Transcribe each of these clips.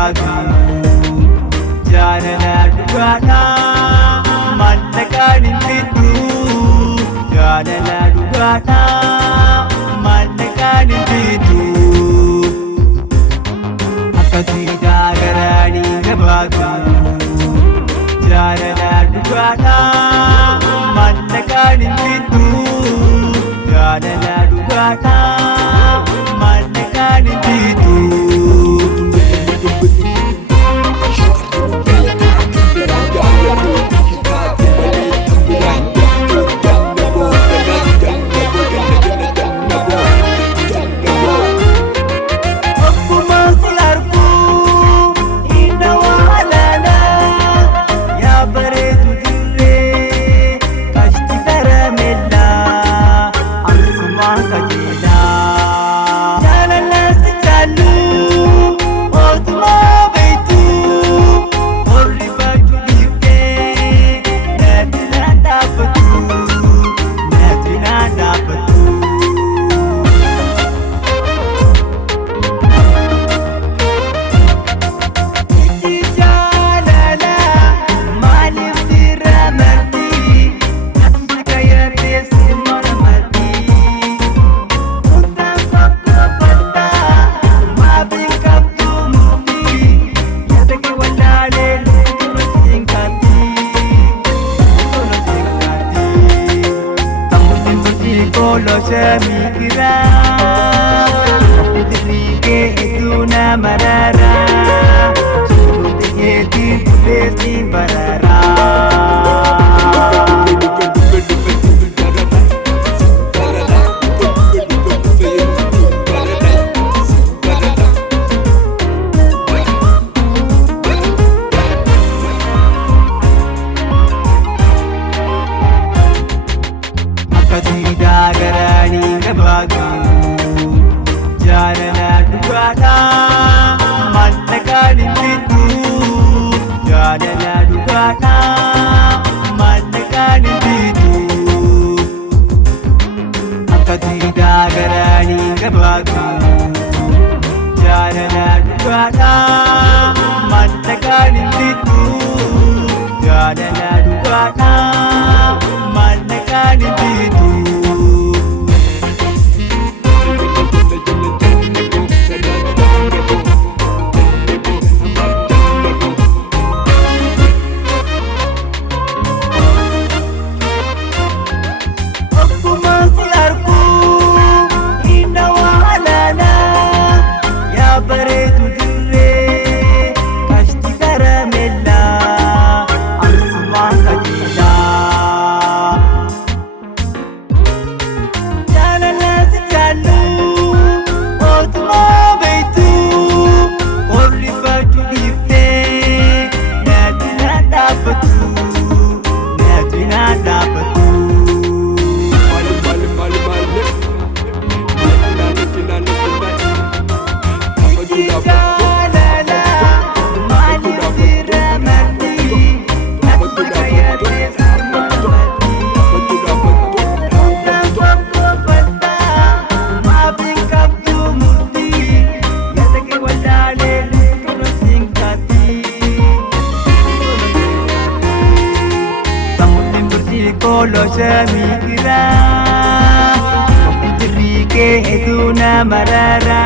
baatu jaalala dhugaadha mallaqaan hin fiddu jaalala dhugaadha mallaqaan hin fiddu akkasii daagaraanii gabaatu jaalala dhugaadha mallaqaan hin fiddu jaalala dhugaadha mallaqaan hin fiddu. Lo semikira Fitrike itu namarara Surutnya di pulis di barara daagaraanii gabaatu jaalala dhugaadha mallaqaan hin fiddu jaalala dhugaadha mallaqaan hin fiddu akkasii daagaraanii gabaatu jaalala dhugaadha mallaqaan hin fiddu jaalala dhugaadha mallaqaan hin fiddu. Lo semikira Fitrike itu namarara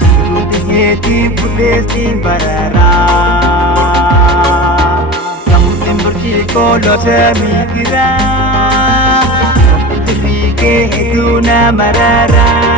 Surutnya di pulis di barara Kamu bersiko lo semikira Fitrike itu namarara